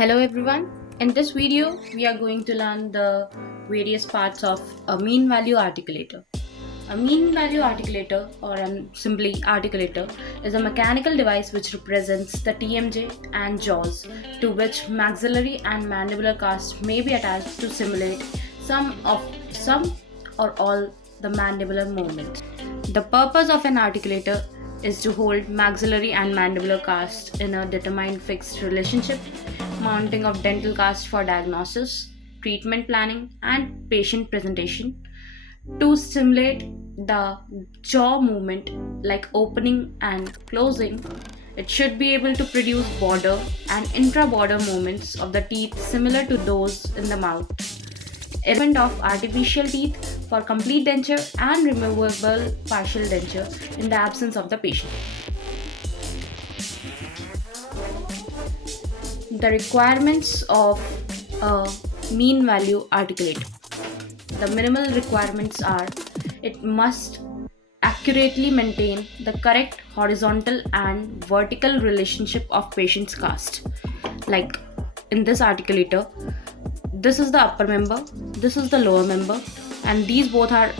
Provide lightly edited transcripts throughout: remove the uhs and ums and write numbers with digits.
Hello everyone. In this video, we are going to learn the various parts of a mean value articulator. A mean value articulator, or simply articulator, is a mechanical device which represents the TMJ and jaws to which maxillary and mandibular cast may be attached to simulate some or all the mandibular movements. The purpose of an articulator is to hold maxillary and mandibular cast in a determined fixed relationship, mounting of dental cast for diagnosis, treatment planning, and patient presentation, to stimulate the jaw movement like opening and closing. It should be able to produce border and intra-border movements of the teeth similar to those in the mouth. Arrangement of artificial teeth for complete denture and removable partial denture in the absence of the patient. The requirements of a mean value articulator. The minimal requirements are: it must accurately maintain the correct horizontal and vertical relationship of patient's cast. Like in this articulator, this is the upper member, this is the lower member, and these both are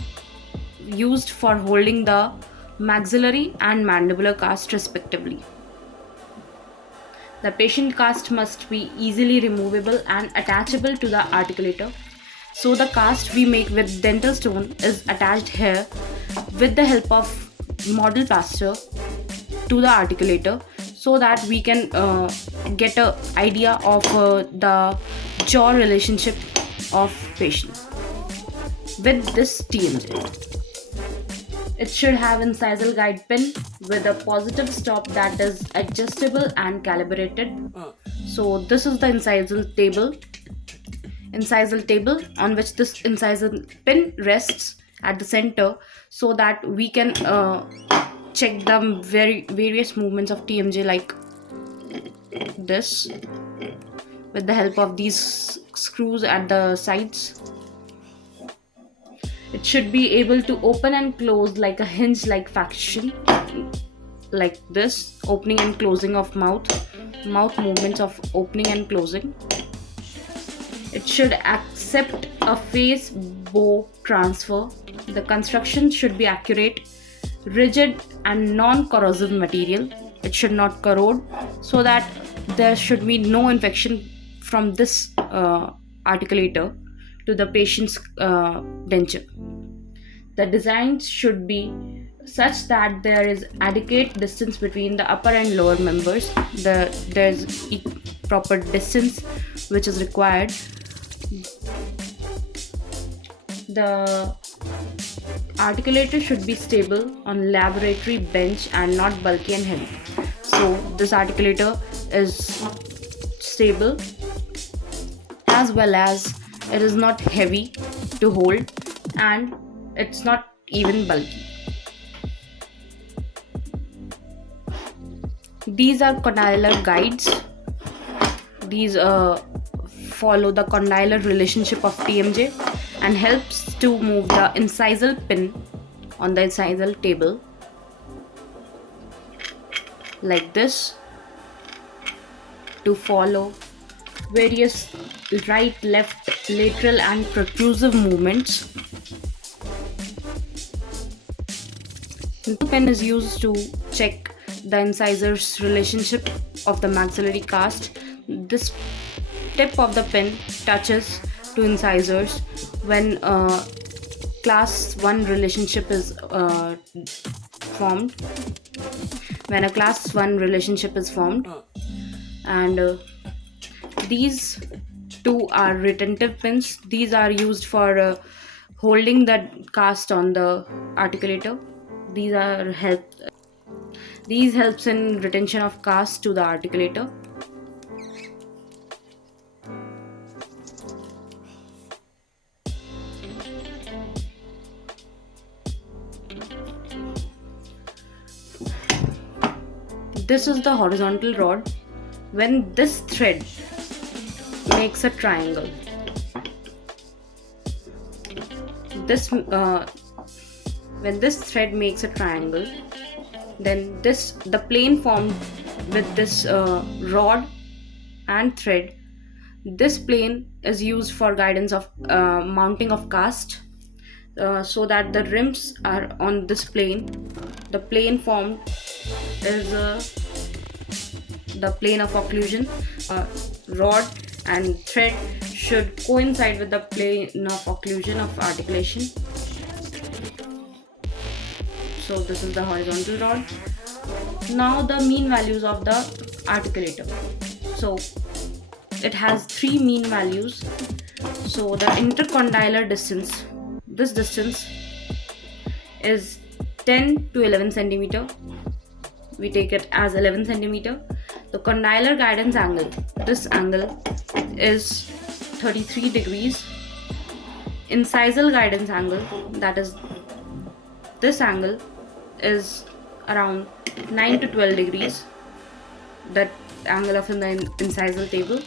used for holding the maxillary and mandibular cast respectively. The patient cast must be easily removable and attachable to the articulator. So the cast we make with dental stone is attached here with the help of model plaster to the articulator, so that we can get an idea of the jaw relationship of patient with this TMJ. It should have incisal guide pin with a positive stop that is adjustable and calibrated. So this is the incisal table on which this incisal pin rests at the center, so that we can check the various movements of TMJ like this with the help of these screws at the sides. It should be able to open and close like a hinge like fashion, like this, opening and closing of mouth movements of opening and closing. It should accept a face bow transfer. The construction should be accurate, rigid and non-corrosive material. It should not corrode, so that there should be no infection from this articulator to the patient's denture. The design should be such that there is adequate distance between the upper and lower members. There's proper distance which is required. The articulator should be stable on laboratory bench and not bulky and heavy. So this articulator is stable, as well as it is not heavy to hold, and it's not even bulky. These are condylar guides. These follow the condylar relationship of TMJ and helps to move the incisal pin on the incisal table like this, to follow various right, left, lateral and protrusive movements. The pen is used to check the incisors relationship of the maxillary cast. This tip of the pen touches to incisors when class 1 relationship is formed. When a class 1 relationship is formed, and these two are retentive pins. These are used for holding the cast on the articulator. These helps in retention of cast to the articulator. This is the horizontal rod. When this thread makes a triangle, when this thread makes a triangle, then the plane formed with this rod and thread This plane is used for guidance of mounting of cast, so that the rims are on this plane. The plane formed is the plane of occlusion. Rod and thread should coincide with the plane of occlusion of articulation. So this is the horizontal rod. Now the mean values of the articulator. So it has three mean values. So the intercondylar distance, this distance is 10 to 11 centimeter. We take it as 11 centimeter. The condylar guidance angle, this angle is 33 degrees. Incisal guidance angle, that is this angle, is around 9 to 12 degrees. That angle of in the incisal table.